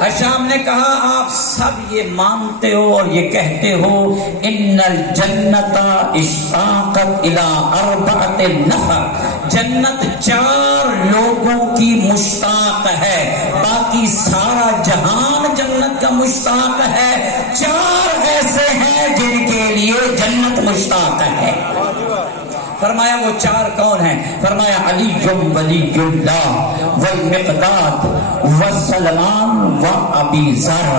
حشام نے کہا آپ سب یہ مانتے ہو اور یہ کہتے ہو ان الجنت اشتاقت الی اربعۃ نفر، جنت 4 لوگوں کی مشتاق ہے، باقی سارا جہان جنت کا مشتاق ہے، 4 ایسے ہیں جن کے لیے جنت مشتاق ہے۔ فرمایا وہ 4 کون ہیں؟ فرمایا علی ولی اللہ والمقداد وسلمان و ابی ذر،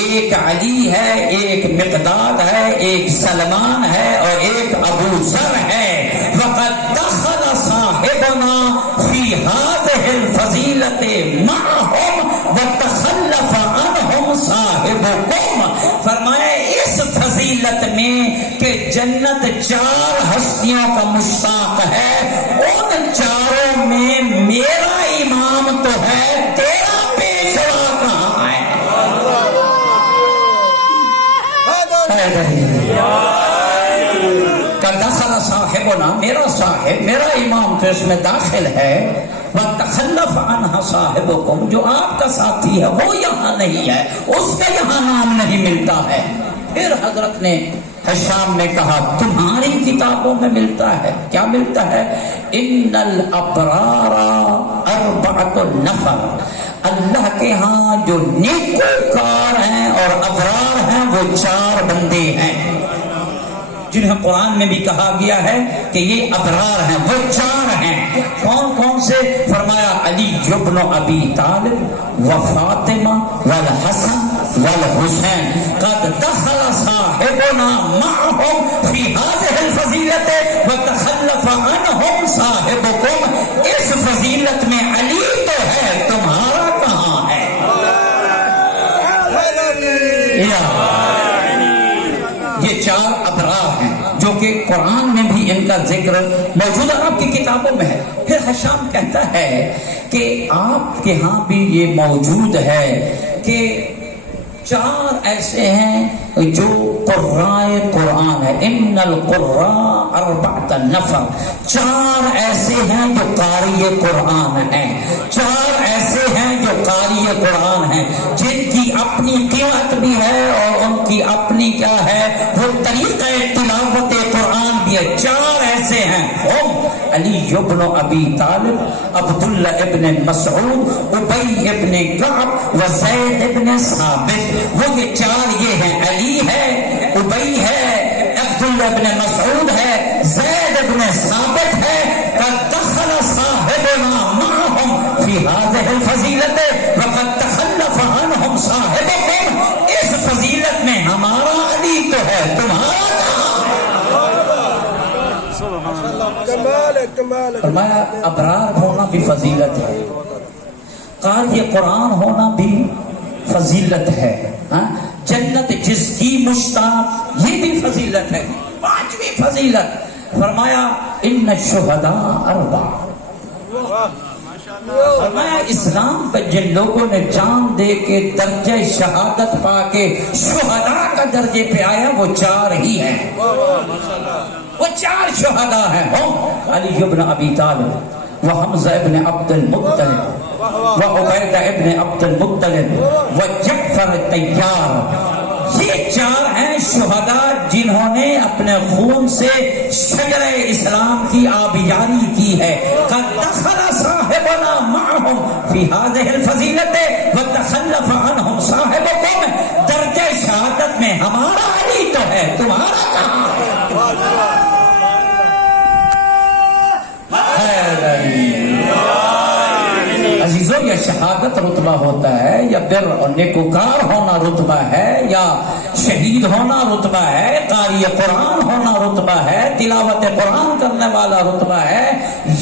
ایک علی ہے، ایک مقداد ہے، ایک سلمان ہے اور ایک ابو ذر ہے۔ وقد دخل صاحبنا فی هذه الفضیلۃ معهم وتخلف عنهم صاحبكم، فرمایا اس فضیلت میں کہ جنت 4 ہستیوں کا مشتاق ہے، ان 4 میں میرا امام تو ہے، تیرا پیشوا کہاں ہے؟ دخل صاحبنا، میرا صاحب، میرا امام تو اس میں داخل ہے۔ وتخلف عنها صاحبكم، جو آپ کا ساتھی ہے وہ یہاں نہیں ہے، اس کا یہاں نام نہیں ملتا ہے۔ پھر حضرت نے حشام نے کہا تمہاری کتابوں میں ملتا ہے، کیا ملتا ہے؟ ان الابرار 4 نفر، اللہ کے ہاں جو نیکوکار ہیں اور ابرار ہیں وہ 4 بندے ہیں جنہیں قرآن میں بھی کہا گیا ہے کہ یہ ابرار ہیں، وہ 4 ہیں۔ کون کون سے؟ فرمایا علی ابن ابی طالب و فاطمہ والحسن والحسین، قد دخل صاحبنا معهم فی هذه الفضیلۃ وتخلف عنهم صاحبكم، اس فضیلت میں علی تو ہے، تمہارا کہاں ہے؟ یہ 4 ابرار ہیں جو کہ قرآن میں بھی ان کا ذکر موجود ہے، آپ کی کتابوں میں ہے۔ پھر حشام کہتا ہے کہ آپ کے ہاں بھی یہ موجود ہے کہ 4 ایسے ہیں جو قرائے قرآن ہے، ان القراء 4 نفر، 4 ایسے ہیں جو قاری قرآن ہیں، 4 ایسے ہیں جو قاری قرآن ہیں، جن کی اپنی قیمت بھی ہے اور ان کی اپنی کیا ہے وہ طریقہ تلاوت قرآن بھی ہے۔ 4 ایسے ہیں، ہم علی ابن ابی طالب، عبداللہ ابن مسعود، ابی ابن کعب و زید ابن ثابت۔ وہ یہ 4 یہ ہیں، علی ہے، ابی ہے، عبداللہ ابن مسعود ہے، زید ابن ثابت ہے۔ قد دخل صاحبنا معهم فی هذه الفضیلۃ وقد تخلف عنهم صاحبكم، اس فضیلت میں ہمارا علی تو ہے، تمہارا فرمایا ابرار ہونا بھی فضیلت ہے، قاری قرآن ہونا بھی فضیلت ہے، جنت جس کی مشتاق یہ بھی فضیلت ہے۔ 5ویں فضیلت فرمایا ان الشہداء 4، فرمایا اسلام پہ جن لوگوں نے جان دے کے درجہ شہادت پا کے شہداء کا درجے پہ آیا وہ 4 ہی ہیں، وہ 4 شہداء ہیں، ہم علی ابن ابی طالب و حمزہ ابن عبد المطلب و عبیدہ ابن عبد المطلب و جعفر طیار۔ یہ 4 ہیں شہداء جنہوں نے اپنے خون سے شجر اسلام کی آبیاری کی ہے۔ قد دخل صاحبنا معهم في هذه الفضیلت وتخلف عنهم صاحبكم. درجہ شہادت میں ہمارا علی تو ہے، تمہارا کہاں ہے؟ عزیزوں، یہ شہادت رتبہ ہوتا ہے، یا بر اور نیکوکار ہونا رتبہ ہے، یا شہید ہونا رتبہ ہے، قاری قرآن ہونا رتبہ ہے، تلاوت قرآن کرنے والا رتبہ ہے.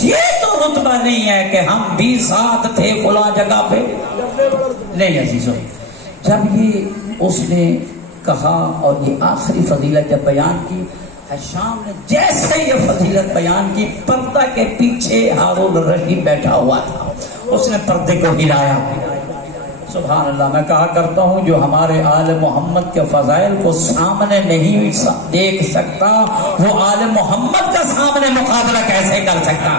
یہ تو رتبہ نہیں ہے کہ ہم بھی ساتھ تھے فلاں جگہ پہ. نہیں عزیزوں، جب یہ اس نے کہا اور یہ آخری فضیلت جب بیان کی، حشام نے جیسے یہ فضیلت بیان کی، پردہ کے پیچھے ہارون الرشید بیٹھا ہوا تھا، اس نے پردے کو ہلایا. سبحان اللہ. میں کہا کرتا ہوں جو ہمارے آل محمد کے فضائل کو سامنے نہیں دیکھ سکتا، وہ آل محمد کا سامنے مقابلہ کیسے کر سکتا؟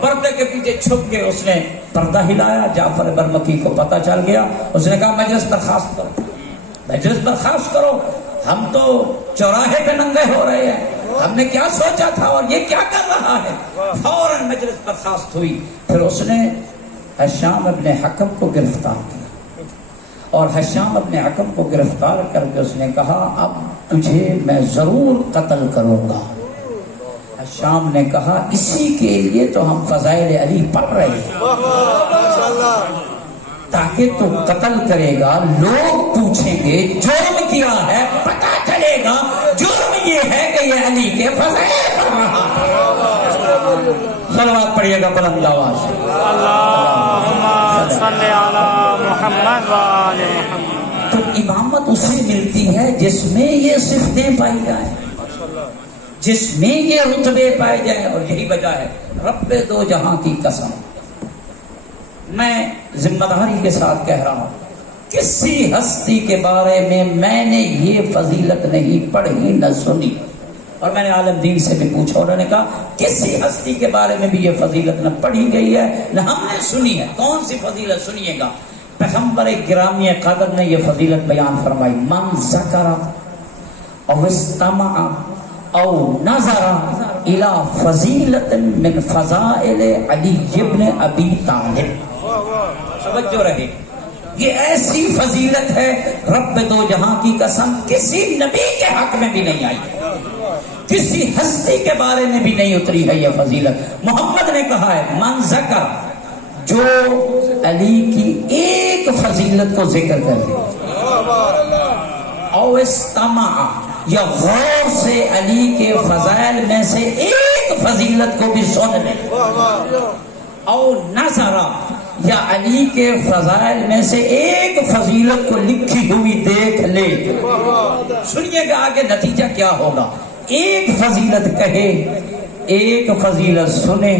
پردے کے پیچھے چھپ کے اس نے پردہ ہلایا. جعفر برمکی کو پتہ چل گیا. اس نے کہا مجلس برخاست کرو، مجلس برخاست کرو، ہم تو چوراہے پہ ننگے ہو رہے ہیں، ہم نے کیا سوچا تھا اور یہ کیا کر رہا ہے. فوراً مجلس برخاست ہوئی. پھر اس نے حشام ابن حکم کو گرفتار کیا، اور حشام ابن حکم کو گرفتار کر کے اس نے کہا اب تجھے میں ضرور قتل کروں گا. حشام نے کہا اسی کے لیے تو ہم فضائل علی پڑھ رہے ہیں، تاکہ تو قتل کرے گا، لوگ پوچھیں گے جرم کیا ہے، پتہ چلے گا جرم یہ ہے کہ یہ علی کے فضائل پڑھ رہا ہے. صلوات پڑھیے گا بلند آواز سے. اللہم صلی علی محمد وآل محمد. تو امامت اسے ملتی ہے جس میں یہ صفتیں پائی جائیں، جس میں یہ رتبے پائے جائیں. اور یہی وجہ ہے رب دو جہاں کی قسم، میں ذمہ داری کے ساتھ کہہ رہا ہوں، کسی ہستی کے بارے میں نے یہ فضیلت نہیں پڑھی نہ سنی. اور میں نے عالم دین سے بھی پوچھا، انہوں نے کہا کسی ہستی کے بارے میں بھی یہ فضیلت نہ پڑھی گئی ہے نہ ہم نے سنی ہے. کون سی فضیلت سنیے گا؟ پیغمبر گرامی قدر نے یہ فضیلت بیان فرمائی، من ذکر او استمع او نظر الى فضیلت من فضائل علی ابن ابی طالب. توجہ رہے، یہ ایسی فضیلت ہے رب دو جہاں کی قسم کسی نبی کے حق میں بھی نہیں آئی، کسی ہستی کے بارے میں بھی نہیں اتری ہے یہ فضیلت. محمد نے کہا ہے من ذکر، جو علی کی ایک فضیلت کو ذکر کر دے، او استمع، یا غور سے علی کے فضائل میں سے ایک فضیلت کو بھی سن لے، او نظر، یا علی کے فضائل میں سے ایک فضیلت کو لکھی ہوئی دیکھ لے. سنیے گا آگے نتیجہ کیا ہوگا. ایک فضیلت کہے، ایک فضیلت سنے،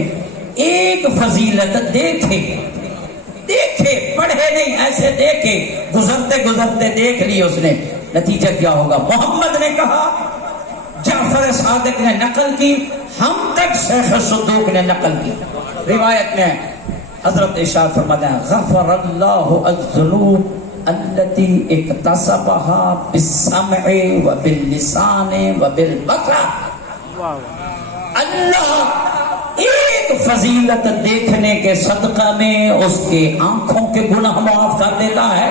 ایک فضیلت دیکھے، پڑھے نہیں، ایسے دیکھے، گزرتے گزرتے دیکھ لی اس نے. نتیجہ کیا ہوگا؟ محمد نے کہا، جعفر صادق نے نقل کی، ہم تک شیخ صدوق نے نقل کی. روایت میں حضرت ارشاد فرماتے ہیں غفر اللہ الذنوب التي اكتسبها بالسمع وباللسان وبالبصر. اللہ ایک فضیلت دیکھنے کے صدقہ میں اس کے آنکھوں کے گناہ معاف کر دیتا ہے،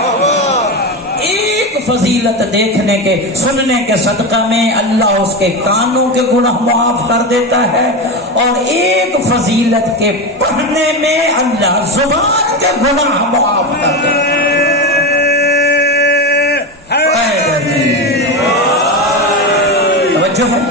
ایک فضیلت دیکھنے کے سننے کے صدقہ میں اللہ اس کے کانوں کے گناہ معاف کر دیتا ہے، اور ایک فضیلت کے پڑھنے میں اللہ زبان کے گناہ معاف کر دیتا ہے. توجہ ہے،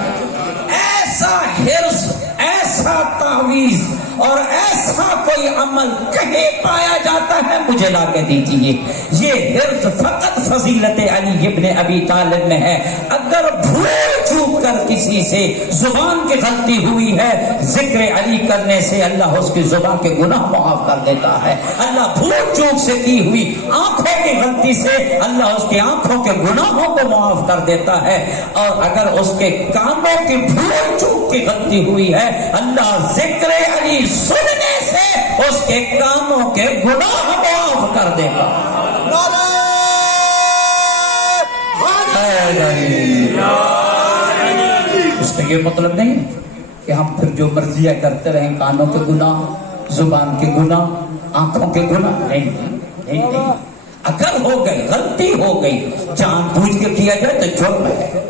ایسا حرص، ایسا تعویذ اور ایسا کوئی عمل کہیں پایا جاتا ہے مجھے لا کے دیجیے. یہ حرص فقط فضیلت علی ابن ابی طالب میں ہے. اگر بھول چوک کر کسی سے زبان کی غلطی ہوئی ہے، ذکر علی کرنے سے اللہ اس کی زبان کے گناہ معاف کر دیتا ہے. اللہ بھول چوک سے کی ہوئی آنکھوں کی غلطی سے اللہ اس کی آنکھوں کے گناہوں کو معاف کر دیتا ہے. اور اگر اس کے کانوں کی بھول چوک کی غلطی ہوئی ہے، اللہ ذکر علی سننے سے اس کے کانوں کے گناہ معاف کر دے گا. اس کا یہ مطلب نہیں کہ ہم پھر جو مرضیاں کرتے رہیں، کانوں کے گناہ زبان کے گناہ، آنکھوں کے گناہ نہیں، اگر ہو گئی غلطی ہو گئی، جان بوجھ کے کیا جائے تو جرم ہے،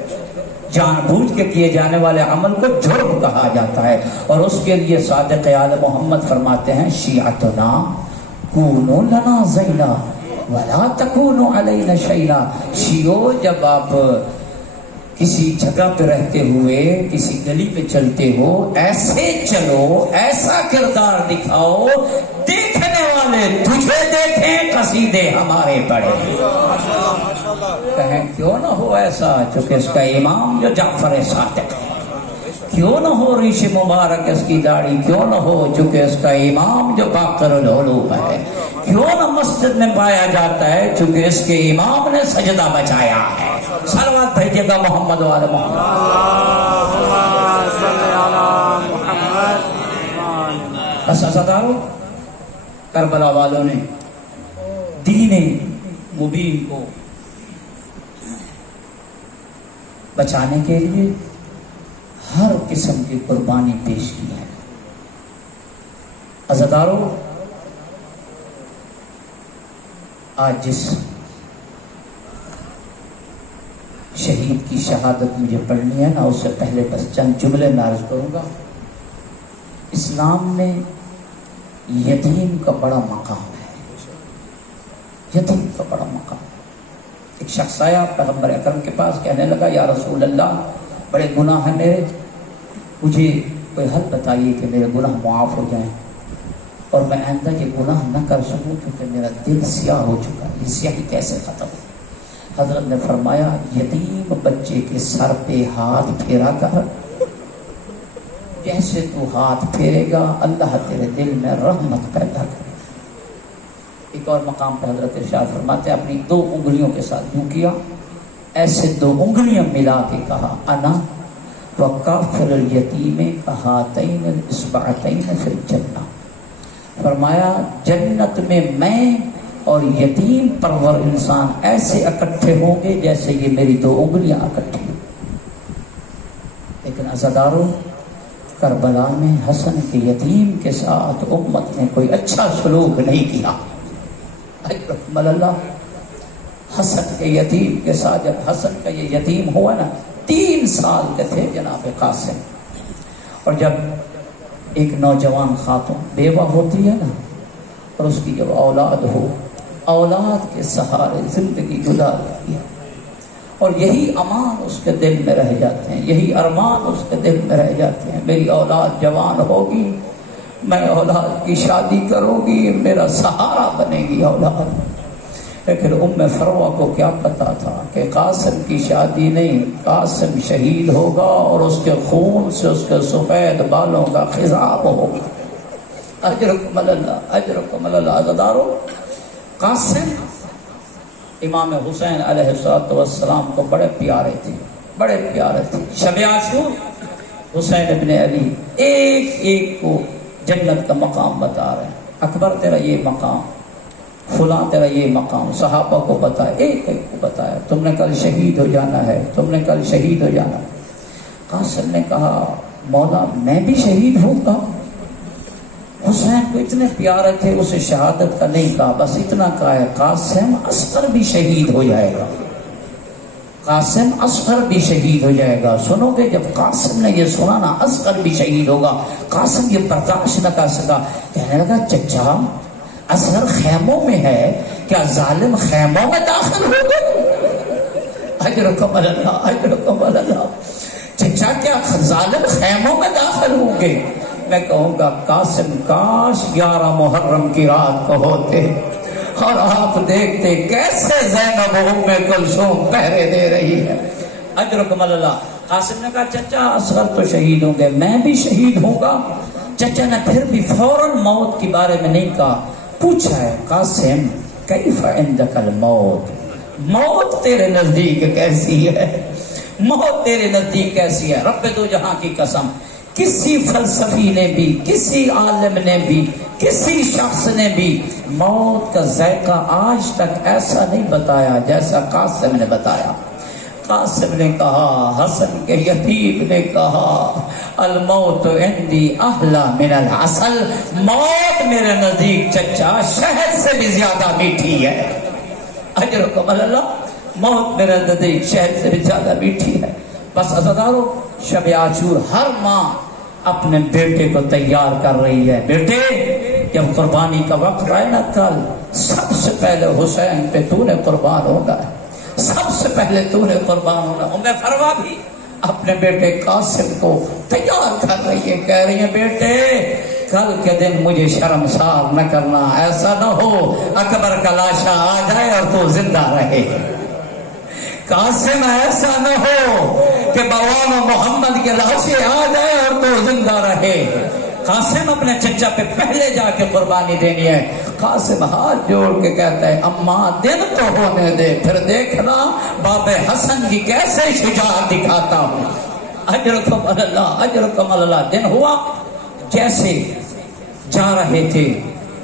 جان بوجھ کے کیے جانے والے عمل کو جرم کہا جاتا ہے، اور اس کے لیے صادق آل محمد فرماتے ہیں شیعتنا کونوا لنا زینا ولا تکونوا علینا شیئا۔ شیعو جب آپ کسی جگہ پہ رہتے ہوئے کسی گلی پہ چلتے ہو ایسے چلو، ایسا کردار دکھاؤ دیکھنے والے تجھے دیکھیں قصیدے ہمارے پڑھے، کہیں کیوں نہ ہو ایسا، چونکہ اس کا امام جو جعفر صادق ہے، کیوں نہ ہو ریش مبارک اس کی داڑھی، کیوں نہ ہو چونکہ اس کا امام جو باقر العلوم ہے، کیوں نہ مسجد میں پایا جاتا ہے چونکہ اس کے امام نے سجدہ بچایا ہے۔ صلوات بھیجیے گا محمد والے محمد۔ اللهم صل على محمد۔ بس عزادارو، کربلا والوں نے دین مبین کو بچانے کے لیے ہر قسم کی قربانی پیش کی ہے۔ عزادارو، آج جس شہید کی شہادت مجھے پڑھنی ہے نا، اس سے پہلے بس چند جملے میں عرض کروں گا۔ اسلام میں یتیم کا بڑا مقام ہے، یتیم کا بڑا مقام۔ ایک شخص آیا پیغمبر اکرم کے پاس، کہنے لگا یا رسول اللہ بڑے گناہ ہیں میرے، مجھے کوئی حل بتائیے کہ میرے گناہ معاف ہو جائیں اور میں آئندہ یہ گناہ نہ کر سکوں، کیونکہ میرا دل سیاہ ہو چکا ہے، یہ سیاہی کیسے ختم ہو؟ حضرت نے فرمایا یتیم بچے کے سر پہ ہاتھ پھیرا کر، جیسے تو ہاتھ پھیرے گا اللہ تیرے دل میں رحمت پیدا کرے۔ ایک اور مقام پہ حضرت ارشاد فرماتے ہیں اپنی 2 انگلیوں کے ساتھ یوں کیا، ایسے 2 انگلیاں ملا کے کہا انا وکافر الیتیم کہاتین الاصبعتین فی الجنہ۔ فرمایا جنت میں میں اور یتیم پرور انسان ایسے اکٹھے ہوں گے جیسے یہ میری 2 انگلیاں اکٹھی۔ لیکن عزادارو، کربلا میں حسن کے یتیم کے ساتھ امت نے کوئی اچھا سلوک نہیں کیا۔ رحم اللہ، حسن کے یتیم کے ساتھ جب حسن کا یہ یتیم ہوا نا، 3 سال کے تھے جناب قاسم، اور جب ایک نوجوان خاتون بیوہ ہوتی ہے نا، اور اس کی جب اولاد ہو، اولاد کے سہارے زندگی گزارتی ہے، اور یہی امان اس کے دل میں رہ جاتے ہیں، یہی ارمان اس کے دل میں رہ جاتے ہیں، میری اولاد جوان ہوگی، میں اولاد کی شادی کروں گی، میرا سہارا بنے گی اولاد۔ لیکن ام فروہ کو کیا پتا تھا کہ قاسم کی شادی نہیں، قاسم شہید ہوگا اور اس کے خون سے اس کے سفید بالوں کا خضاب ہوگا۔ اجرکم اللہ، اجرکم اللہ۔ عزادارو، قاسم امام حسین علیہ السلام کو بڑے پیارے تھے، بڑے پیارے تھے۔ شب عاشور حسین ابن علی ایک ایک کو جنت کا مقام بتا رہے ہیں، اکبر تیرا یہ مقام، فلاں تیرا یہ مقام، صحابہ کو بتایا، ایک ایک کو بتایا، تم نے کل شہید ہو جانا ہے، تم نے کل شہید ہو جانا ہے۔ قاسم نے کہا مولا میں بھی شہید ہوں گا؟ حسین کو اتنے پیارے تھے، اسے شہادت کا نہیں کہا، بس اتنا کہا ہے قاسم اصغر بھی شہید ہو جائے گا، قاسم اصغر بھی شہید ہو جائے گا۔ سنو گے جب قاسم نے یہ سنا نا اصغر بھی شہید ہوگا، قاسم یہ برداشت نہ کر سکا، کہنے لگا چچا اصغر خیموں میں ہے، کیا ظالم خیموں میں داخل ہو گئے؟ اجرکم اللہ، اجرکم اللہ۔ چچا کیا ظالم خیموں میں داخل ہوں گے؟ میں کہوں گا قاسم کاش 11 محرم کی رات کو ہوتے اور آپ دیکھتے کیسے زینب ام کلثوم پہرے دے رہی ہے۔ اجرکم اللہ۔ قاسم نے کہا چچا اصغر تو شہید ہوں گے، میں بھی شہید ہوں گا۔ چچا نے پھر بھی فوراً موت کے بارے میں نہیں کہا، پوچھا ہے قاسم کیف عندک الموت، موت تیرے نزدیک کیسی ہے، موت تیرے نزدیک کیسی ہے؟ رب دو جہاں کی قسم، کسی فلسفی نے بھی، کسی عالم نے بھی، کسی شخص نے بھی موت کا ذائقہ آج تک ایسا نہیں بتایا جیسا قاسم نے بتایا۔ قاسم نے کہا، حسن کے یتیم نے کہا الموت عندی احلی من العسل، موت میرے نزدیک چچا شہد سے بھی زیادہ میٹھی ہے۔ اجرکم اللہ، موت میرے نزدیک شہد سے بھی زیادہ میٹھی ہے۔ بس عزیزانو، شب عاشور ہر ماں اپنے بیٹے کو تیار کر رہی ہے، بیٹے جب قربانی کا وقت آئے نا کل، سب سے پہلے حسین پہ تو نے قربان ہونا ہے، سب سے پہلے تو نے قربان ہونا۔ ام فروا بھی اپنے بیٹے قاسم کو تیار کر رہی ہے، کہہ رہی ہے بیٹے کل کے دن مجھے شرمسار نہ کرنا، ایسا نہ ہو اکبر کا لاشا آ جائے اور تو زندہ رہے۔ قاسم ایسا نہ ہو کہ بوان و محمد کے لاشے آ جائے اور تو زندہ رہے۔ قاسم اپنے چچا پہ پہلے جا کے قربانی دینی ہے۔ قاسم ہاتھ جوڑ کے کہتا ہے اماں دن تو ہونے دے، پھر دیکھنا باب حسن کی کیسے شجاعت دکھاتا ہوں۔ اجرکم اللہ، اجرکم اللہ۔ دن ہوا، جیسے جا رہے تھے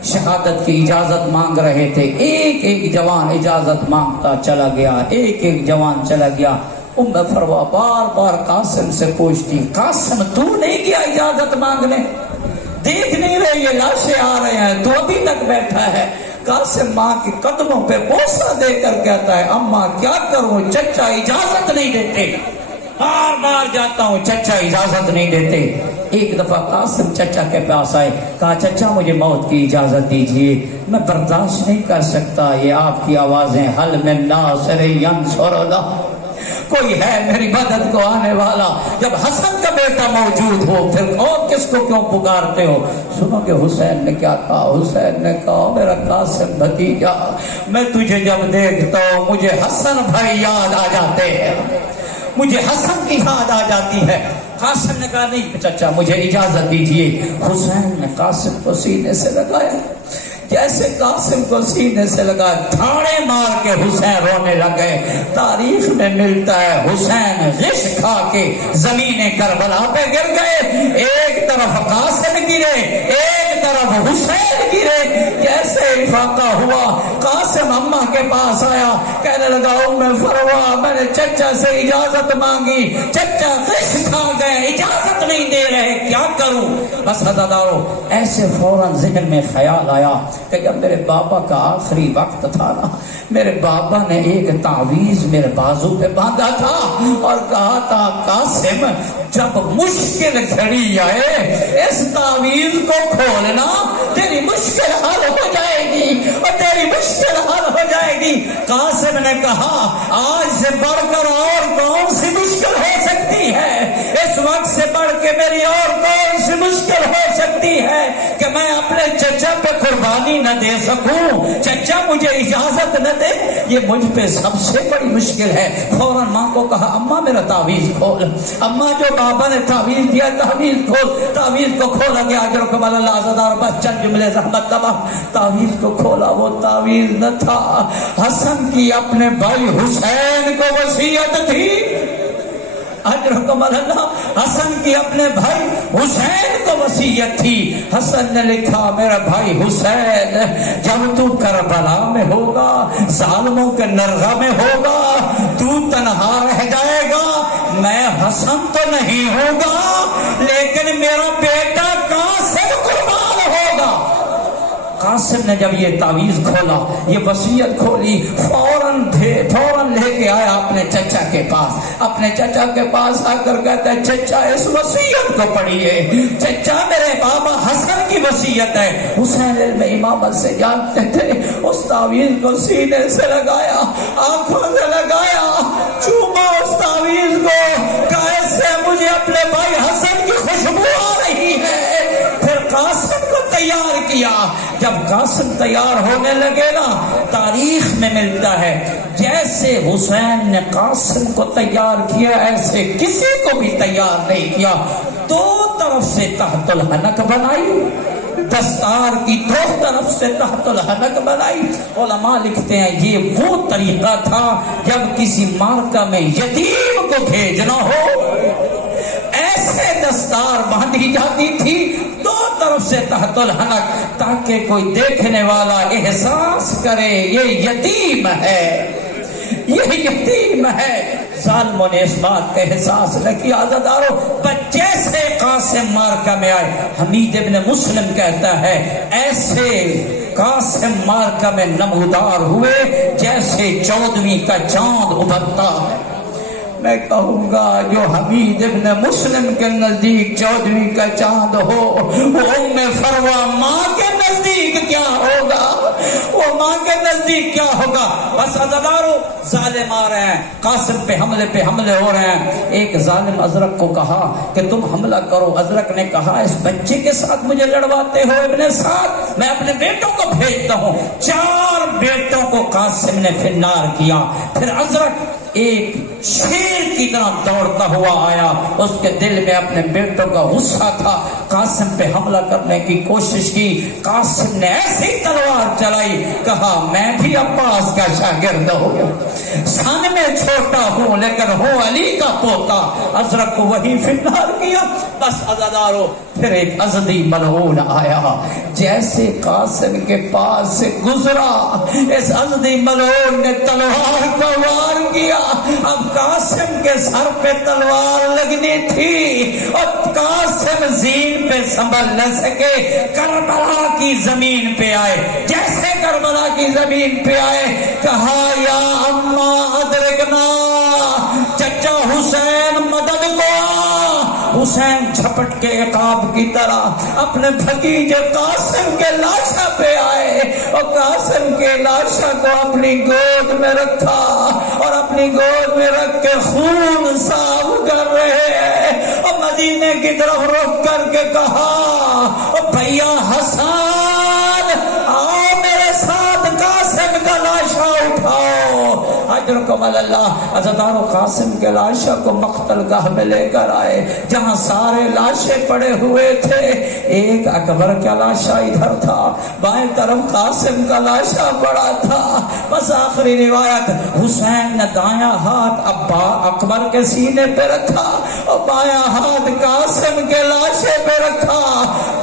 شہادت کی اجازت مانگ رہے تھے، ایک ایک جوان اجازت مانگتا چلا گیا، ایک ایک جوان چلا گیا۔ ام فروا بار بار قاسم سے پوچھتی، قاسم تو نہیں کیا اجازت مانگنے؟ دیکھ نہیں رہے یہ لاشیں آ رہے ہیں، تو ابھی تک بیٹھا ہے۔ قاسم ماں کے قدموں پہ بوسہ دے کر کہتا ہے اماں کیا کروں، چچا اجازت نہیں دیتے، بار بار جاتا ہوں چچا اجازت نہیں دیتے۔ ایک دفعہ قاسم چچا کے پاس آئے، کہا چچا مجھے موت کی اجازت دیجیے، میں برداشت نہیں کر سکتا یہ آپ کی آوازیں، حل من ناصر ینصر اللہ، کوئی ہے میری مدد کو آنے والا؟ جب حسن کا بیٹا موجود ہو پھر اور کس کو کیوں پکارتے ہو؟ سنو کہ حسین نے کیا کہا؟ حسین نے کہا میرا قاسم بھتیجا، میں تجھے جب دیکھتا ہوں مجھے حسن بھائی یاد آ جاتے ہیں، مجھے حسن کی یاد آ جاتی ہے۔ قاسم نے کہا نہیں چچا مجھے اجازت دیجیے۔ حسین نے قاسم کو سینے سے لگایا، جیسے قاسم کو سینے سے لگا دھاڑے مار کے حسین رونے لگے۔ تاریخ میں ملتا ہے حسین غش کھا کے زمین کربلا پہ گر گئے، ایک طرف قاسم گرے ایک طرف حسین گرے۔ جیسے افاقہ ہوا قاسم اماں کے پاس آیا، کہنے لگا ام فروا میں نے چچا سے اجازت مانگی، چچا غش کھا گئے، اجازت نہیں دے رہے، کیا کروں؟ بس عزیزانو ایسے فوراً ذہن میں خیال آیا کہ جب میرے بابا کا آخری وقت تھا نا، میرے بابا نے ایک تعویذ میرے بازو پہ باندھا تھا اور کہا تھا قاسم جب مشکل گھڑی آئے اس تعویذ کو کھولنا، تیری مشکل حل ہو جائے گی اور تیری مشکل حل ہو جائے گی۔ قاسم نے کہا آج سے بڑھ کر اور کون سی مشکل ہو سکتی ہے، اس وقت سے بڑھ کے میری اور کون سی مشکل ہو سکتی ہے کہ میں اپنے چچا پہ قربانی نہ دے سکوں، چچا مجھے اجازت نہ دے، یہ مجھ پہ سب سے بڑی مشکل ہے۔ فوراً ماں کو کہا اماں میرا تعویذ کھول۔ اماں جو بابا نے تعویذ دیا تعویذ کھول، تعویذ کو کھولا گیا۔ اجرکم اللہ عزدار بس چند جملے رحمت تمام۔ تعویذ کو کھولا، وہ تعویذ نہ تھا، حسن کی اپنے بھائی حسین کو وصیت تھی۔ اجرکم اللہ، حسن کی اپنے بھائی حسین کو وصیت تھی۔ حسن نے لکھا میرا بھائی حسین جب تو کربلا میں ہوگا، ظالموں کے نرغہ میں ہوگا، تو تنہا رہ جائے گا، میں حسن تو نہیں ہوگا لیکن میرا بیٹا قاسم قربان ہوگا۔ قاسم نے جب یہ تعویذ کھولا، یہ وصیت کھولی، فوراً لے کے آیا اپنے چچا کے پاس۔ اپنے چچا کے پاس آ کر کہتا ہے چچا اس وصیت کو پڑھیے، چچا میرے بابا حسن کی وصیت ہے۔ حسین علم امامت سے جانتے تھے، اس تعویذ کو سینے سے لگایا، آنکھوں سے لگایا، چوما اس تعویذ کو، کیسے مجھے اپنے بھائی حسن کی خوشبو آ رہی ہے۔ پھر قاسم کو تیار کیا۔ جب قاسم تیار ہونے لگے نا، تاریخ میں ملتا ہے جیسے حسین نے قاسم کو تیار کیا ایسے کسی کو بھی تیار نہیں کیا۔ دو طرف سے تحت الحنک بنائی، دستار کی دو طرف سے تحت الحنک بنائی۔ علماء لکھتے ہیں یہ وہ طریقہ تھا جب کسی مارکہ میں یتیم کو بھیجنا ہو، ایسے دستار باندھی جاتی تھی دو طرف سے تحت الحنک، تاکہ کوئی دیکھنے والا احساس کرے یہ یتیم ہے، یہ یتیم ہے۔ ظالموں نے اس بات کا احساس نہ کیا۔ عزادارو بچے سے قاسم مارکہ میں آئے، حمید ابن مسلم کہتا ہے ایسے قاسم مارکہ میں نمودار ہوئے جیسے 14ویں کا چاند ابھرتا ہے۔ میں کہوں گا جو حمید ابن مسلم کے نزدیک 14ویں کا چاند ہو، وہ ام فروا ماں کے نزدیک کیا ہوگا، وہ ماں کے نزدیک کیا ہوگا۔ بس عزادارو ظالم آ رہے ہیں، قاسم پہ حملے ہو رہے ہیں۔ ایک ظالم ازرق کو کہا کہ تم حملہ کرو۔ ازرق نے کہا اس بچے کے ساتھ مجھے لڑواتے ہو ابن سعد، میں اپنے بیٹوں کو بھیجتا ہوں۔ 4 بیٹوں کو قاسم نے فنار کیا۔ پھر ازرق ایک شیر کی طرح دوڑتا ہوا آیا، اس کے دل میں اپنے بیٹوں کا غصہ تھا، قاسم پہ حملہ کرنے کی کوشش کی۔ قاسم نے ایسی تلوار چلائی، کہا میں بھی عباس کا شاگرد ہوں، سن میں چھوٹا ہوں لیکن ہوں علی کا پوتا۔ ازرق کو وہی فنار کیا۔ بس عزادارو پھر ایک ازدی ملعون آیا، جیسے قاسم کے پاس سے گزرا اس ازدی ملعون نے تلوار کا وار کیا۔ اب قاسم کے سر پہ تلوار لگنی تھی اور قاسم زین پہ سنبھل نہ سکے، کربلا کی زمین پہ آئے۔ جیسے کربلا کی زمین پہ آئے کہا یا اما ادرکنا، چچا حسین مدد کو۔ حسین جھپٹ کے عقاب کی طرح اپنے بھتیجے قاسم کے لاشا پہ آئے اور قاسم کے لاشا کو اپنی گود میں رکھا اور اپنی گود میں رکھ کے خون صاف کر رہے ہیں اور مدینے کی طرف رخ کر کے کہا بھیا حسان آؤ میرے ساتھ قاسم کا لاشا اٹھاؤ۔ اجرکم اللہ۔ عزادارو قاسم کے لاشا کو مقتل گاہ میں لے کر آئے جہاں سارے لاشیں پڑے ہوئے تھے۔ ایک اکبر کا لاشا ادھر تھا، بائیں طرف قاسم کا لاشا پڑا تھا۔ بس آخری روایت، حسین نے دایاں ہاتھ اکبر کے سینے پہ رکھا اور بایاں ہاتھ قاسم کے لاشے پہ رکھا۔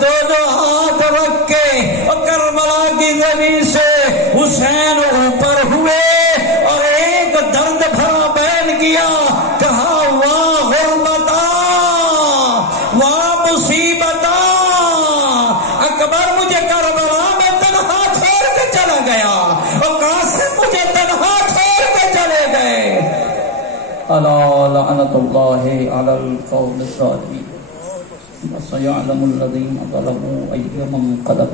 دونوں ہاتھ رکھ کے اور کربلا کی زمین سے حسین اوپر ہوئے اور ایک درد بھرا بیان کیا، کہا واہ غربتا واہ مصیبتا، اکبر مجھے کربلا میں تنہا چھوڑ کے چلا گیا اور قاسم مجھے تنہا چھوڑ کے چلے گئے۔ الا لعنت اللہ علی القوم الظالمین وسيعلم الذين ظلموا أي منقلب